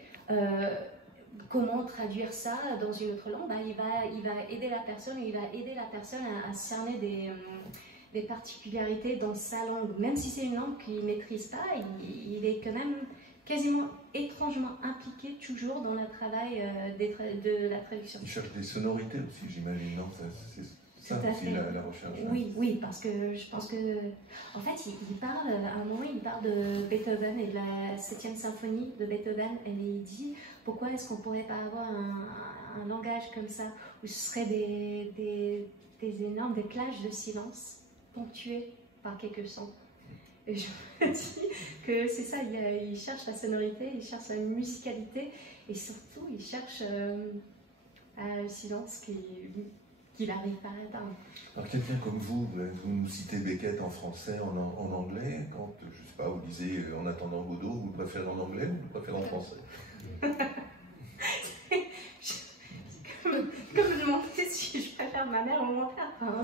Comment traduire ça dans une autre langue? Il va aider la personne, à cerner des particularités dans sa langue. Même si c'est une langue qu'il ne maîtrise pas, il est quand même quasiment étrangement impliqué toujours dans le travail de la traduction. Il cherche des sonorités aussi, j'imagine, non? C'est ça aussi la recherche. Oui, parce que je pense que, en fait, il parle, à un moment, il parle de Beethoven et de la 7e symphonie de Beethoven, et il dit pourquoi est-ce qu'on ne pourrait pas avoir un langage comme ça, où ce serait des énormes, des plages de silence ponctuées par quelques sons. Et je me dis que c'est ça, il cherche la sonorité, il cherche la musicalité, et surtout il cherche le silence qu'il n'arrive pas à atteindre. Alors quelqu'un comme vous nous citez Beckett en français, en anglais, quand, je ne sais pas, vous lisez En attendant Godot, vous le préférez en anglais ou vous le préférez en français? Comme me demander si je préfère ma mère ou mon père. Enfin,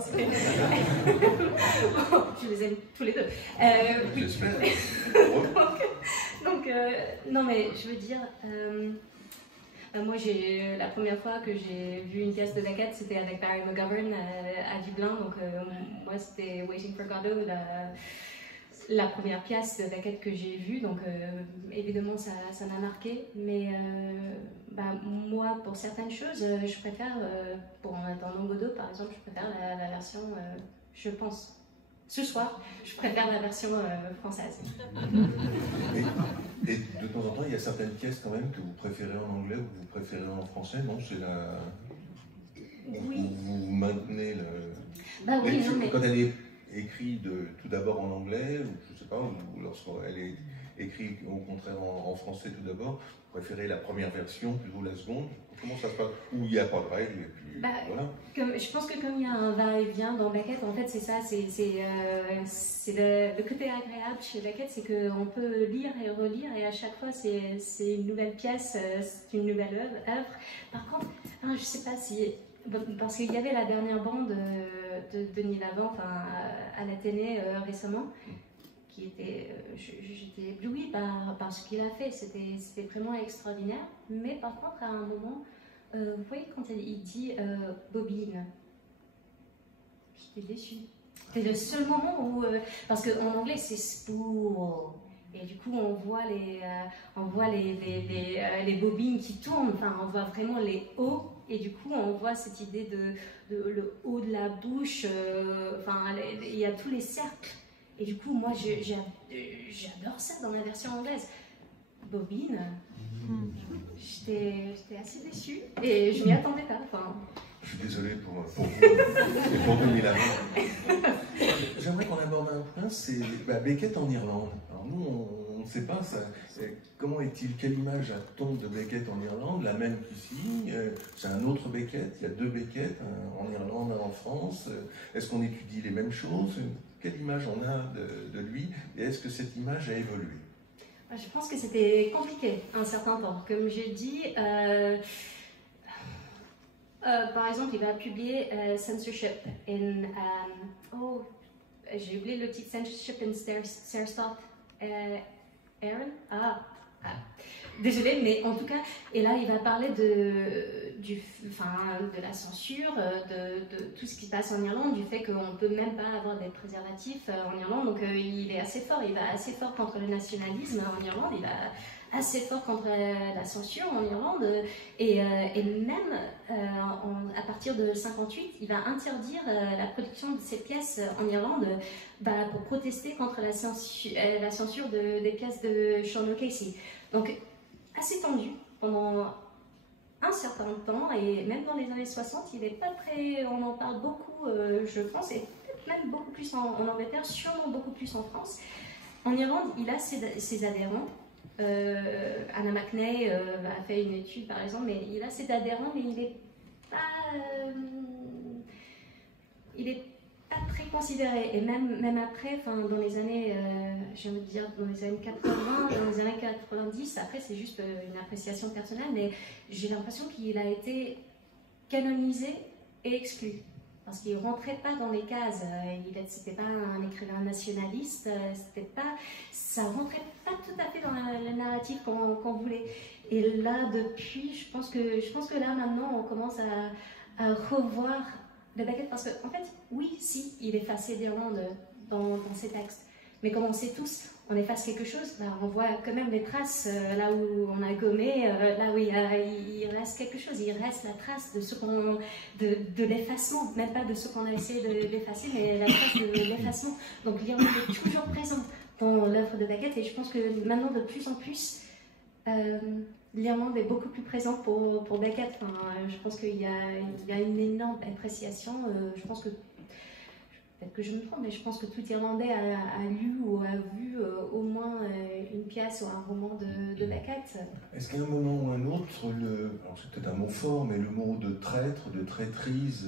je les aime tous les deux. J'espère. donc, non, mais je veux dire, moi, la première fois que j'ai vu une pièce de Beckett, c'était avec Barry McGovern à Dublin. Donc, moi, c'était Waiting for Godot, la première pièce de Beckett que j'ai vue. Donc, évidemment, ça m'a marqué. Mais moi, pour certaines choses, je préfère, pour En attendant Godot, par exemple, je préfère la version, je pense, ce soir, je préfère la version française. Et de temps en temps, il y a certaines pièces quand même que vous préférez en anglais ou que vous préférez en français, non? C'est la... Oui. Vous maintenez le... oui, non, mais... Quand elle est écrite tout d'abord en anglais, ou je ne sais pas, ou lorsqu'elle est écrite au contraire en français tout d'abord, vous préférez la première version plutôt la seconde? Comment ça se passe? Ou il n'y a pas de règle et puis voilà. Je pense que comme il y a un va-et-vient dans Beckett, en fait c'est ça, c'est le côté agréable chez Beckett, c'est qu'on peut lire et relire et à chaque fois c'est une nouvelle pièce, c'est une nouvelle œuvre. Par contre, je ne sais pas si... Parce qu'il y avait la dernière bande de Denis Lavant à la télé récemment, qui était, j'étais éblouie par ce qu'il a fait, c'était vraiment extraordinaire. Mais par contre, à un moment, vous voyez quand il dit bobine, j'étais déçue. C'était le seul moment où, parce qu'en anglais c'est spool, et du coup on voit les bobines qui tournent, enfin on voit vraiment les hauts. Et du coup, on voit cette idée de le haut de la bouche, il y a tous les cercles. Et du coup, moi, j'adore ça dans la version anglaise. Bobine, j'étais assez déçue et je m'y attendais pas. Je suis désolé pour vous et pour Denis Lavant. J'aimerais qu'on aborde un point, c'est Beckett en Irlande. Alors nous, on on ne sait pas. Comment est-il, quelle image a-t-on de Beckett en Irlande? La même qu'ici. C'est un autre Beckett. Il y a deux Beckett, un en Irlande, un en France. Est-ce qu'on étudie les mêmes choses? Quelle image on a de lui? Et est-ce que cette image a évolué? Je pense que c'était compliqué un certain temps. Comme j'ai dit, par exemple, il va publier Censorship in... j'ai oublié le titre, Censorship in Sairstock Aaron. Désolée, mais en tout cas, et là il va parler de la censure, de tout ce qui se passe en Irlande, du fait qu'on ne peut même pas avoir des préservatifs en Irlande, donc il est assez fort, il va assez fort contre le nationalisme en Irlande, il va assez fort contre la censure en Irlande, et même à partir de 58, il va interdire la production de ces pièces en Irlande pour protester contre la censure des pièces de Sean O'Casey. Donc, assez tendu pendant un certain temps, et même dans les années 60, il n'est pas très... On en parle beaucoup, je pense, et peut-être même beaucoup plus en Angleterre, sûrement beaucoup plus en France. En Irlande, il a ses adhérents. Anna McNay a fait une étude, par exemple, mais il a ses adhérents, mais il n'est pas très considéré, et même après, dans les années, j'ai envie de dire, dans les années 80, dans les années 90, après c'est juste une appréciation personnelle, mais j'ai l'impression qu'il a été canonisé et exclu, parce qu'il ne rentrait pas dans les cases, c'était pas un écrivain nationaliste, ça ne rentrait pas tout à fait dans la narrative qu'on voulait. Et là, depuis, je pense que là, maintenant, on commence à revoir de Beckett, parce qu'en fait, oui, si, il effaçait d'Irlande dans ses textes, mais comme on sait tous, on efface quelque chose, on voit quand même les traces, là où on a gommé, là où il reste quelque chose, il reste la trace de l'effacement, même pas de ce qu'on a essayé de l'effacer, mais la trace de l'effacement. Donc l'Irlande est toujours présente dans l'œuvre de Beckett, et je pense que maintenant, de plus en plus, l'Irlande est beaucoup plus présente pour Beckett. Je pense qu'il y a une énorme appréciation. Je pense que, peut-être que je me trompe, mais je pense que tout Irlandais a lu ou a vu au moins une pièce ou un roman de Beckett. Est-ce qu'à un moment ou un autre, alors c'est peut-être un mot fort, mais le mot de traître, de traîtrise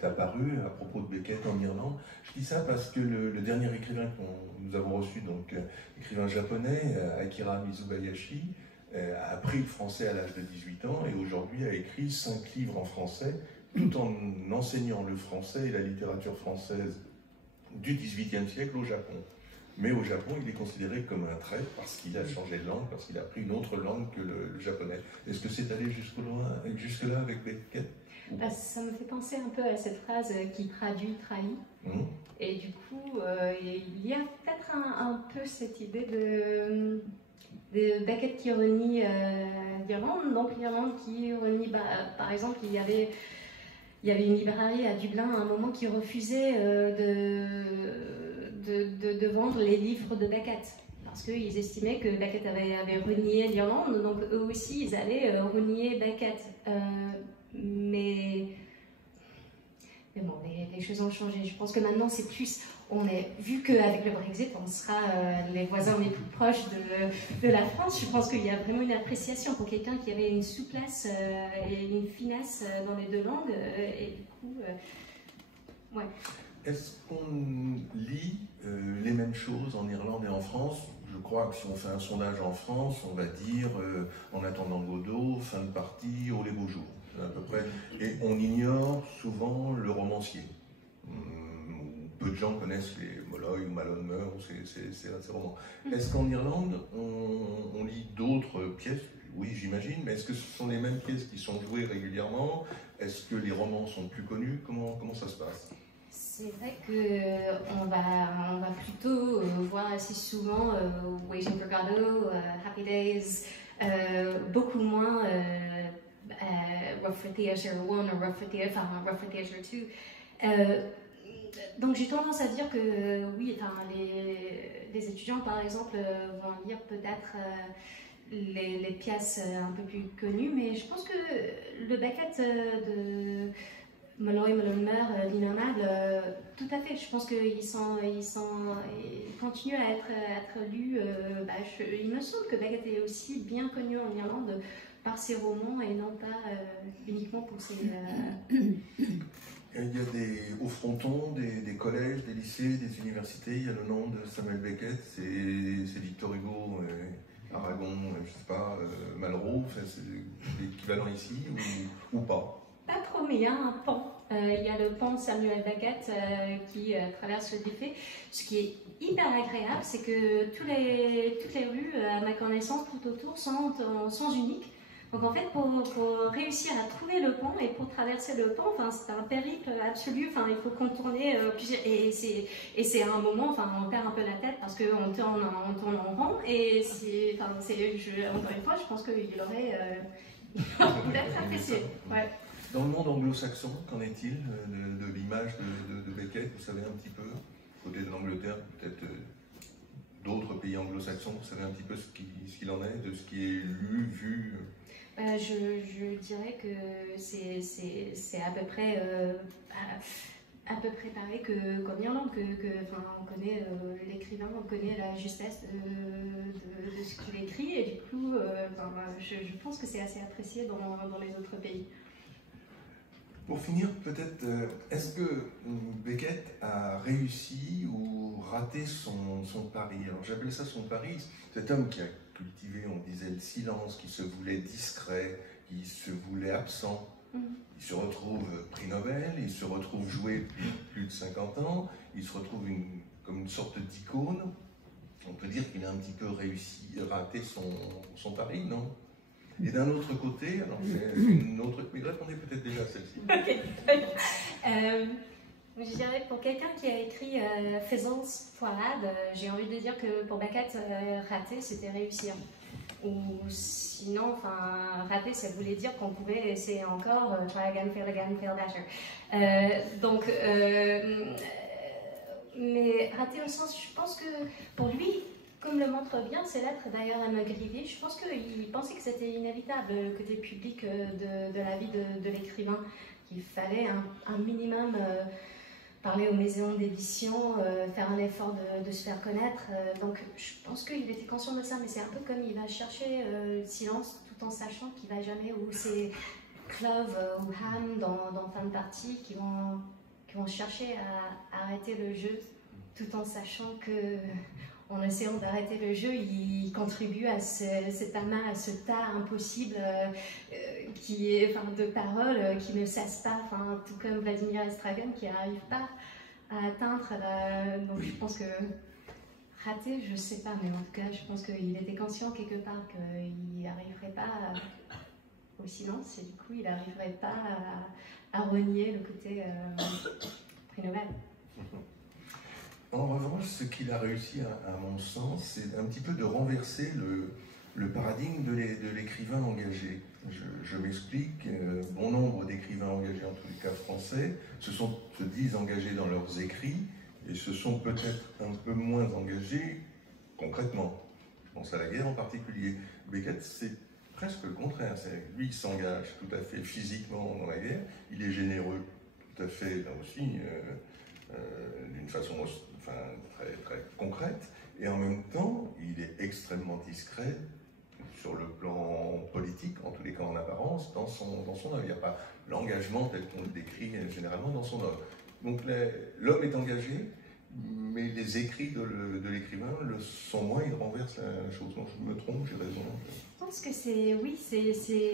est apparu à propos de Beckett en Irlande? Je dis ça parce que le dernier écrivain que nous avons reçu, donc écrivain japonais, Akira Mizubayashi, a appris le français à l'âge de 18 ans et aujourd'hui a écrit 5 livres en français, tout en enseignant le français et la littérature française du XVIIIe siècle au Japon. Mais au Japon, il est considéré comme un traître parce qu'il a changé de langue, parce qu'il a appris une autre langue que le japonais. Est-ce que c'est allé jusque-là avec Beckett? Ça me fait penser un peu à cette phrase qui traduit « trahi ». Et du coup, il y a peut-être un peu cette idée de Beckett qui renie l'Irlande, donc l'Irlande qui renie, par exemple, il y avait une librairie à Dublin à un moment qui refusait de vendre les livres de Beckett, parce qu'ils estimaient que Beckett avait renié l'Irlande, donc eux aussi ils allaient renier Beckett. Mais bon, les choses ont changé. Je pense que maintenant c'est plus... vu qu'avec le Brexit, on sera les voisins les plus proches de la France, je pense qu'il y a vraiment une appréciation pour quelqu'un qui avait une souplesse et une finesse dans les deux langues. Et du coup, ouais. Est-ce qu'on lit les mêmes choses en Irlande et en France? Je crois que si on fait un sondage en France, on va dire en attendant Godot, fin de partie, oh les beaux jours, à peu près. Et on ignore souvent le romancier. Peu de gens connaissent les Molloy ou Malone Moore, ces romans. Est-ce qu'en Irlande, on lit d'autres pièces? Oui, j'imagine, mais est-ce que ce sont les mêmes pièces qui sont jouées régulièrement? Est-ce que les romans sont plus connus? Comment ça se passe? C'est vrai qu'on va plutôt voir assez souvent Waiting for Godot, Happy Days, beaucoup moins Rough for Theatre 1 ou Rough for Theatre 2. Donc j'ai tendance à dire que oui, les étudiants par exemple vont lire peut-être les pièces un peu plus connues, mais je pense que le Beckett Molloy, Mollonmer, l'innommable, tout à fait. Je pense qu'ils continuent à être lus. Il me semble que Beckett est aussi bien connu en Irlande par ses romans et non pas uniquement pour ses... Il y a au fronton des collèges, des lycées, des universités, il y a le nom de Samuel Beckett, c'est Victor Hugo, Aragon, je sais pas, Malraux, c'est l'équivalent ici ou pas? Pas trop, mais il y a un pont. Il y a le pont Samuel Beckett qui traverse le Diffée. Ce qui est hyper agréable, c'est que toutes les rues, à ma connaissance, tout autour, sont en sens unique. Donc en fait, pour réussir à trouver le pont et pour traverser le pont, c'est un périple absolu. Il faut contourner et c'est un moment, on perd un peu la tête parce qu'on tourne en rond. Et encore une fois, je pense qu'il aurait peut-être apprécié. Ouais. Dans le monde anglo-saxon, qu'en est-il de l'image de Beckett? Vous savez un petit peu, côté de l'Angleterre, peut-être d'autres pays anglo-saxons, vous savez un petit peu ce qu'il en est, de ce qui est lu, vu? Je dirais que c'est à peu près pareil qu'en Irlande, on connaît l'écrivain, on connaît la justesse de ce qu'il écrit, et du coup, je pense que c'est assez apprécié dans les autres pays. Pour finir, peut-être, est-ce que Beckett a réussi ou raté son pari? Alors j'appelle ça son pari, cet homme qui a cultivé, on disait, le silence, qui se voulait discret, qui se voulait absent. Il se retrouve prix Nobel, il se retrouve joué depuis plus de 50 ans, il se retrouve comme une sorte d'icône. On peut dire qu'il a un petit peu raté son pari, non? Et d'un autre côté, alors c'est une autre, mais répondez peut-être déjà à celle-ci. Je dirais pour quelqu'un qui a écrit Faisals Foirade, j'ai envie de dire que pour Beckett, rater, c'était réussir. Ou sinon, rater, ça voulait dire qu'on pouvait essayer encore, try again, fail better. Mais rater au sens, je pense que pour lui, comme le montre bien ses lettres d'ailleurs à McGreevy, je pense qu'il pensait que c'était inévitable, le côté public de la vie de l'écrivain, qu'il fallait un minimum parler aux maisons d'édition, faire un effort de se faire connaître. Donc je pense qu'il était conscient de ça, mais c'est un peu comme il va chercher le silence tout en sachant qu'il ne va jamais, ou c'est Clove ou Ham dans fin de partie qui vont chercher à arrêter le jeu tout en sachant que en essayant d'arrêter le jeu, il contribue à cet amas, à ce tas impossible de paroles qui ne cessent pas, tout comme Vladimir Estragon qui n'arrive pas à atteindre. Donc je pense que raté, je ne sais pas, mais en tout cas, je pense qu'il était conscient quelque part qu'il n'arriverait pas au silence et du coup, il n'arriverait pas à renier le côté prix Nobel. En revanche, ce qu'il a réussi, à mon sens, c'est un petit peu de renverser le paradigme de l'écrivain engagé. Je m'explique, bon nombre d'écrivains engagés, en tous les cas français, se disent engagés dans leurs écrits et se sont peut-être un peu moins engagés concrètement. Je pense à la guerre en particulier. Beckett, c'est presque le contraire. Lui, il s'engage tout à fait physiquement dans la guerre, il est généreux tout à fait, là aussi, d'une façon très, très concrète, et en même temps, il est extrêmement discret sur le plan politique, en tous les cas en apparence, dans son œuvre. Il n'y a pas l'engagement tel qu'on le décrit généralement dans son œuvre. Donc l'homme est engagé, mais les écrits de l'écrivain le sont moins, il renverse la chose. Donc je me trompe, j'ai raison. Je pense que c'est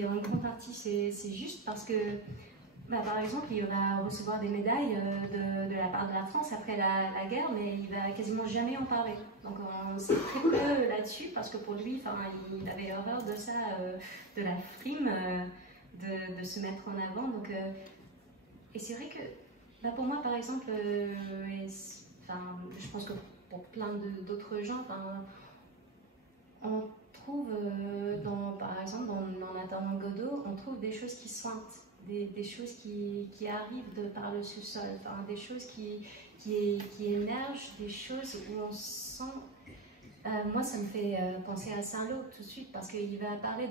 en grande partie, c'est juste parce que par exemple, il va recevoir des médailles de la part de la France après la guerre, mais il va quasiment jamais en parler. Donc on sait très peu là-dessus, parce que pour lui, il avait horreur de ça, de la frime, de se mettre en avant. Donc, et c'est vrai que, pour moi, par exemple, je pense que pour plein d'autres gens, on trouve, par exemple, dans Nathan Godot, on trouve des choses qui sointent. Des choses qui arrivent par le sous-sol, des choses qui émergent, des choses où on sent... moi, ça me fait penser à Saint-Lô tout de suite, parce qu'il va parler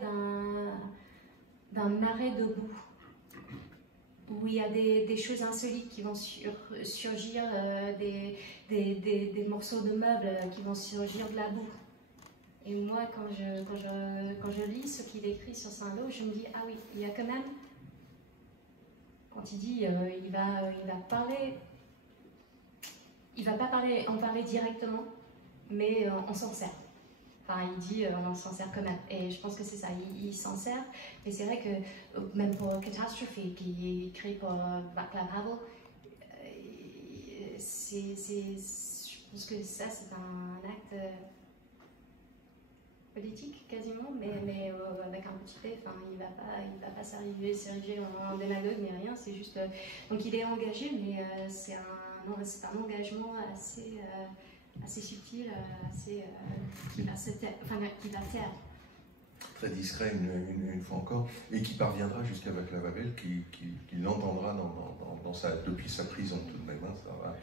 d'un marais de boue. où il y a des choses insolites qui vont surgir, des morceaux de meubles qui vont surgir de la boue. Et moi, quand je lis ce qu'il écrit sur Saint-Lô, je me dis, ah oui, il y a quand même, quand il dit, il va pas en parler directement, mais on s'en sert. Enfin, il dit, on s'en sert quand même. Et je pense que c'est ça, il s'en sert. Et c'est vrai que, même pour Catastrophe, qui est créé pour Václav Havel, je pense que ça, c'est un acte politique quasiment, mais avec un petit P. Enfin, il va pas s'ériger en démagogue ni rien. C'est juste. Donc il est engagé, mais c'est un engagement assez subtil, qui va taire. Très discret une fois encore, et qui parviendra jusqu'à Václav Havel, qui l'entendra depuis sa prison tout de même. Hein, ça va.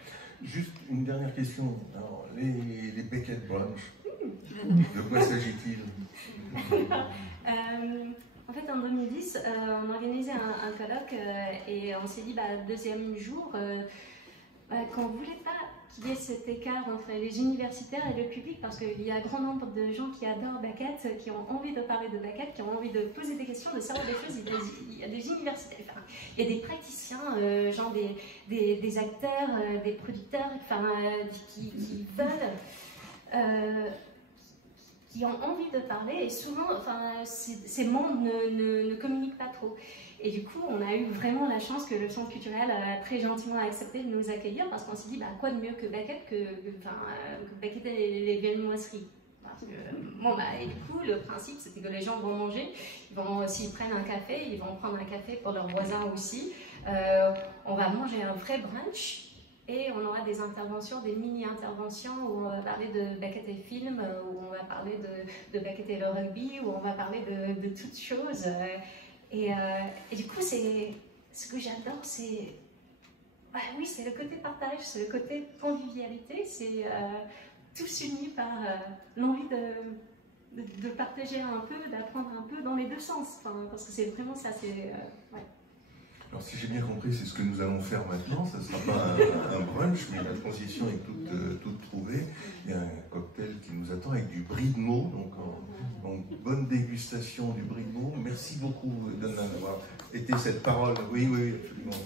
Juste une dernière question. Alors, les Beckett Brunch, de quoi s'agit-il? En fait, en 2010, on organisait un colloque et on s'est dit, deuxième jour, qu'on ne voulait pas qu'il y ait cet écart entre les universitaires et le public, parce qu'il y a un grand nombre de gens qui adorent Beckett, qui ont envie de parler de Beckett, qui ont envie de poser des questions, de savoir des choses. Il y a des universitaires, enfin, il y a des praticiens, genre des acteurs, des producteurs, qui veulent... qui ont envie de parler, et souvent, ces mondes ne communiquent pas trop. Et du coup, on a eu vraiment la chance que le Centre culturel a très gentiment accepté de nous accueillir, parce qu'on s'est dit, quoi de mieux que Beckett que Beckett et les viennoiseries. Et du coup, le principe, c'était que les gens vont manger, s'ils prennent un café, ils vont prendre un café pour leurs voisins aussi. On va manger un vrai brunch. Et on aura des interventions, des mini-interventions où on va parler de Beckett et film, où on va parler de Beckett et le rugby, où on va parler de toutes choses. Et du coup, ce que j'adore, c'est c'est le côté partage, c'est le côté convivialité, c'est tous unis par l'envie de partager un peu, d'apprendre un peu dans les deux sens. Parce que c'est vraiment ça, Alors si j'ai bien compris, c'est ce que nous allons faire maintenant. Ça ne sera pas un brunch, mais la transition est toute trouvée. Il y a un cocktail qui nous attend avec du brie de Meaux, donc en bonne dégustation du brie de Meaux. Merci beaucoup, Donna, d'avoir été cette parole. Oui, absolument.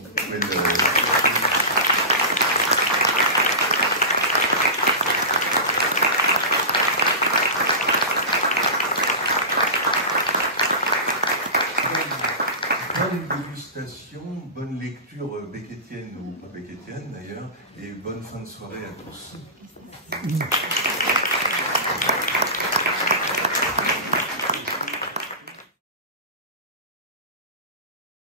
Bonne dégustation, bonne lecture beckettienne ou pas beckettienne d'ailleurs, et bonne fin de soirée à tous.